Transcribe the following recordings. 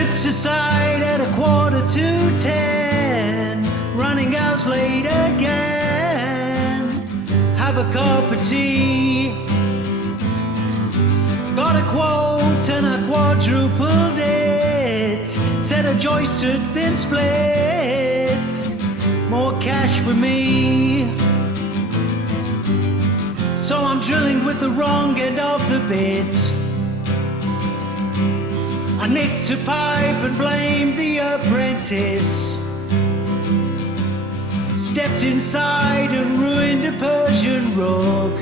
Slipped aside at 10:15, running out's late again. Have a cup of tea. Got a quote and I quadrupled it. Said a joist had been split. More cash for me. So I'm drilling with the wrong end of the bit. I nicked a pipe and blamed the apprentice. Stepped inside and ruined a Persian rug.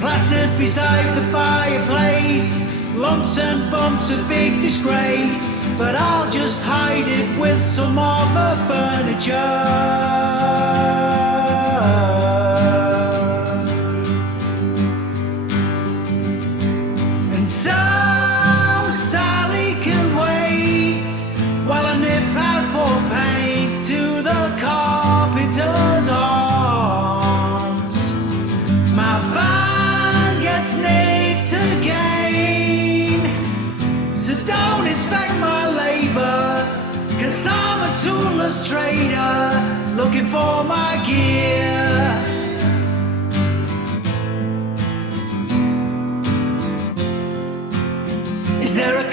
Plastered beside the fireplace, lumps and bumps of big disgrace. But I'll just hide it with some of the furniture. And so Sally can wait while I nip out for paint to the carpenter's arms. My van gets nicked again, so don't expect my labor, 'cause I'm a toolless trader looking for my gear. Is there a